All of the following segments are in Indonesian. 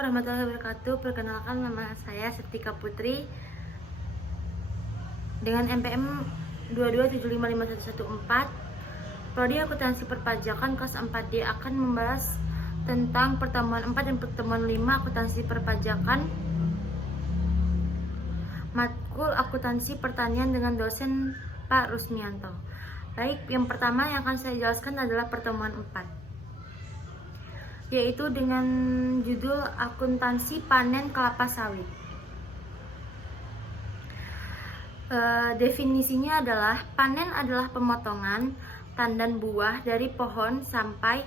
warahmatullahi wabarakatuh. Perkenalkan, nama saya Setika Putri dengan NPM 227551114. Prodi Akuntansi Perpajakan kelas 4D akan membahas tentang pertemuan 4 dan pertemuan 5 akuntansi perpajakan, matkul akuntansi pertanian dengan dosen Pak Rusmianto. Baik, yang pertama yang akan saya jelaskan adalah pertemuan 4, yaitu dengan judul akuntansi panen kelapa sawit. Definisinya adalah panen adalah pemotongan tandan buah dari pohon sampai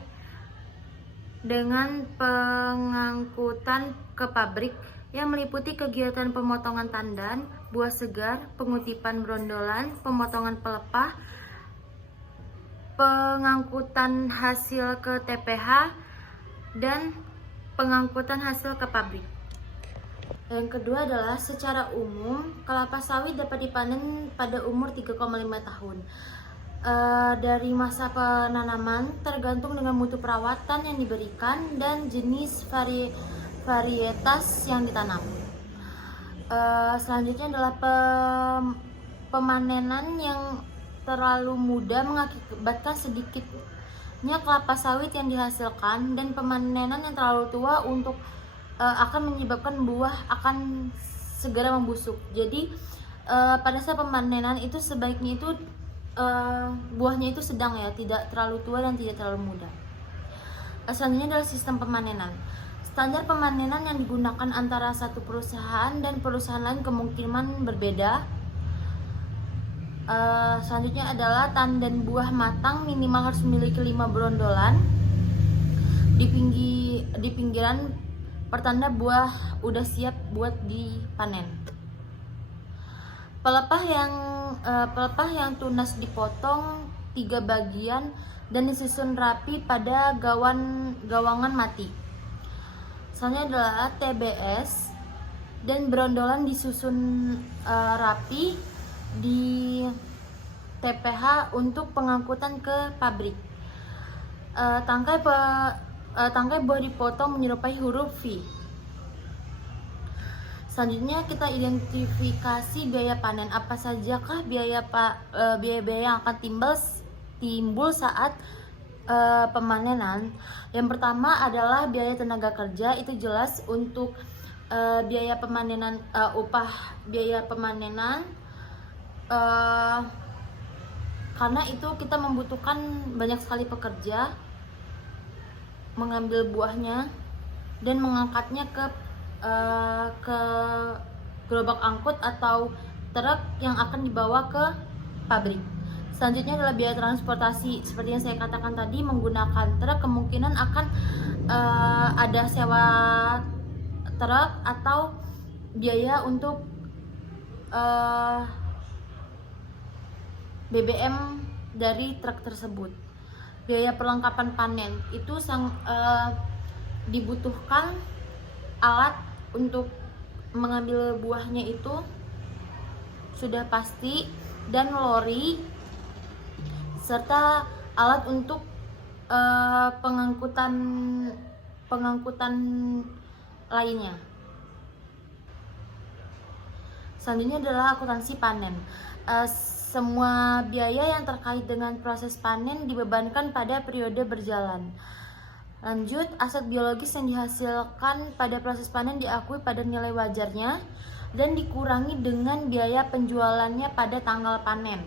dengan pengangkutan ke pabrik yang meliputi kegiatan pemotongan tandan, buah segar, pengutipan brondolan, pemotongan pelepah, pengangkutan hasil ke TPH, dan pengangkutan hasil ke pabrik. Yang kedua adalah secara umum kelapa sawit dapat dipanen pada umur 3,5 tahun. Dari masa penanaman tergantung dengan mutu perawatan yang diberikan dan jenis varietas yang ditanam. Selanjutnya adalah pemanenan yang terlalu muda mengakibatkan sedikitnya kelapa sawit yang dihasilkan, dan pemanenan yang terlalu tua untuk akan menyebabkan buah akan segera membusuk. Jadi pada saat pemanenan itu sebaiknya itu buahnya itu sedang, ya, tidak terlalu tua dan tidak terlalu muda. Selanjutnya adalah sistem pemanenan. Standar pemanenan yang digunakan antara satu perusahaan dan perusahaan lain kemungkinan berbeda. Selanjutnya adalah tandan buah matang minimal harus memiliki 5 brondolan di pinggiran pertanda buah udah siap buat dipanen. Pelepah yang tunas dipotong 3 bagian dan disusun rapi pada gawangan mati. Selanjutnya adalah TBS, dan brondolan disusun rapi di TPH untuk pengangkutan ke pabrik. Tangkai buah dipotong menyerupai huruf V. Selanjutnya kita identifikasi biaya panen. Apa sajakah biaya yang akan timbul saat pemanenan? Yang pertama adalah biaya tenaga kerja. Itu jelas untuk biaya pemanenan, upah biaya pemanenan, karena itu kita membutuhkan banyak sekali pekerja mengambil buahnya dan mengangkatnya ke gerobak angkut atau truk yang akan dibawa ke pabrik. Selanjutnya adalah biaya transportasi. Seperti yang saya katakan tadi, menggunakan truk kemungkinan akan ada sewa truk atau biaya untuk BBM dari truk tersebut. Biaya perlengkapan panen itu dibutuhkan alat untuk mengambil buahnya itu sudah pasti, dan lori serta alat untuk pengangkutan lainnya. Selanjutnya adalah akuntansi panen. Semua biaya yang terkait dengan proses panen dibebankan pada periode berjalan. Lanjut, aset biologis yang dihasilkan pada proses panen diakui pada nilai wajarnya dan dikurangi dengan biaya penjualannya pada tanggal panen.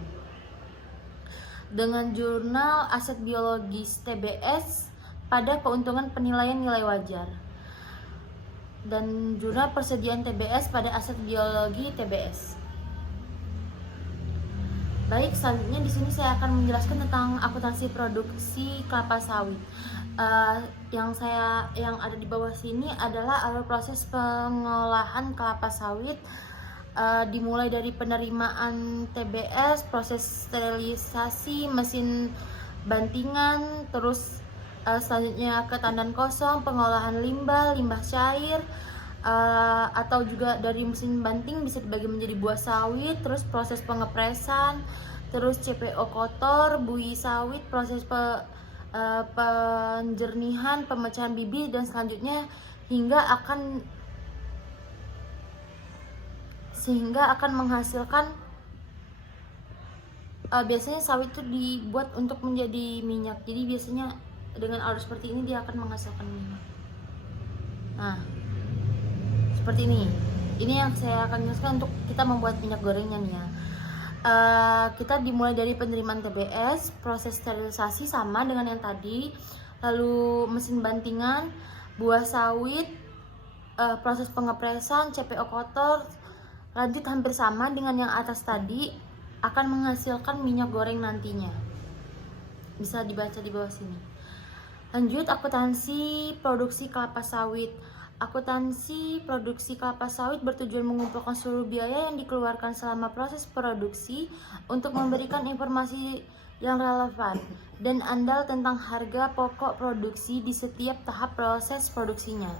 Dengan jurnal aset biologis TBS pada keuntungan penilaian nilai wajar, dan jurnal persediaan TBS pada aset biologi TBS. Baik, selanjutnya di sini saya akan menjelaskan tentang akuntansi produksi kelapa sawit. Yang ada di bawah sini adalah alur proses pengolahan kelapa sawit, dimulai dari penerimaan TBS, proses sterilisasi, mesin bantingan, terus selanjutnya ke tandan kosong, pengolahan limbah cair, atau juga dari mesin banting bisa dibagi menjadi buah sawit, terus proses pengepresan, terus CPO kotor, buih sawit, proses penjernihan, pemecahan bibit, dan selanjutnya sehingga akan menghasilkan, biasanya sawit itu dibuat untuk menjadi minyak. Jadi biasanya dengan alur seperti ini dia akan menghasilkan minyak. Nah, seperti ini. Ini yang saya akan jelaskan untuk kita membuat minyak gorengnya nih ya. Kita dimulai dari penerimaan TBS, proses sterilisasi sama dengan yang tadi, lalu mesin bantingan, buah sawit, proses pengepresan, CPO kotor, lanjut hampir sama dengan yang atas tadi, akan menghasilkan minyak goreng nantinya. Bisa dibaca di bawah sini. Lanjut, akuntansi produksi kelapa sawit. Akuntansi produksi kelapa sawit bertujuan mengumpulkan seluruh biaya yang dikeluarkan selama proses produksi untuk memberikan informasi yang relevan dan andal tentang harga pokok produksi di setiap tahap proses produksinya.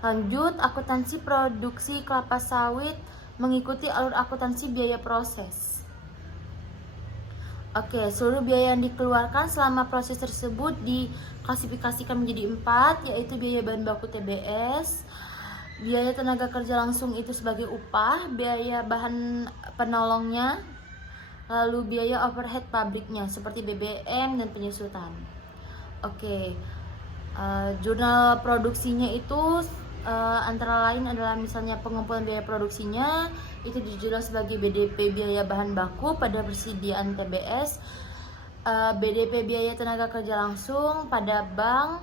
Lanjut, akuntansi produksi kelapa sawit mengikuti alur akuntansi biaya proses. Oke, seluruh biaya yang dikeluarkan selama proses tersebut diklasifikasikan menjadi 4, yaitu biaya bahan baku TBS, biaya tenaga kerja langsung itu sebagai upah, biaya bahan penolongnya, lalu biaya overhead pabriknya seperti BBM dan penyusutan. Oke, jurnal produksinya itu antara lain adalah misalnya pengumpulan biaya produksinya itu dijelas sebagai BDP biaya bahan baku pada persediaan TBS, BDP biaya tenaga kerja langsung pada bank,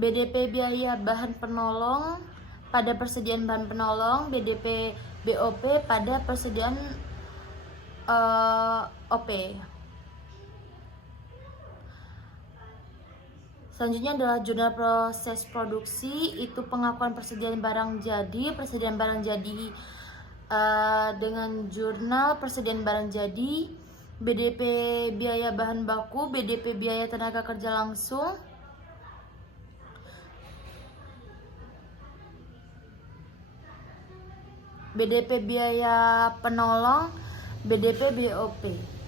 BDP biaya bahan penolong pada persediaan bahan penolong, BDP BOP pada persediaan OP. Selanjutnya adalah jurnal proses produksi, itu pengakuan persediaan barang jadi, dengan jurnal persediaan barang jadi, BDP biaya bahan baku, BDP biaya tenaga kerja langsung, BDP biaya penolong, BDP BOP.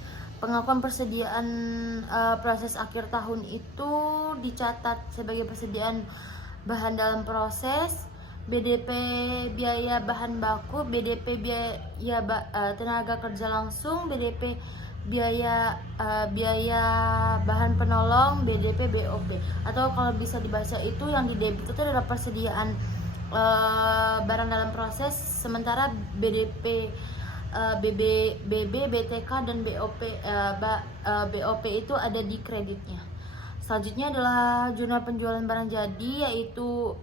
Pengakuan persediaan proses akhir tahun itu dicatat sebagai persediaan bahan dalam proses, BDP biaya bahan baku, BDP biaya tenaga kerja langsung, BDP biaya bahan penolong, BDP BOP. Atau kalau bisa dibaca itu yang di debit itu adalah persediaan barang dalam proses, sementara BDP BB, BTK dan BOP itu ada di kreditnya. Selanjutnya adalah jurnal penjualan barang jadi, yaitu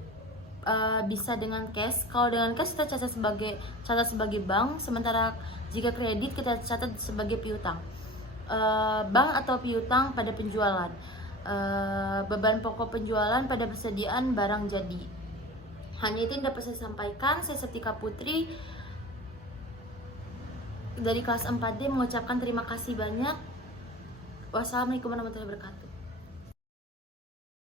bisa dengan cash. Kalau dengan cash kita catat sebagai bank, sementara jika kredit kita catat sebagai piutang. Bank atau piutang pada penjualan, beban pokok penjualan pada persediaan barang jadi. Hanya itu yang dapat saya sampaikan. Saya Septika Putri dari kelas 4D mengucapkan terima kasih banyak. Wassalamualaikum warahmatullahi wabarakatuh.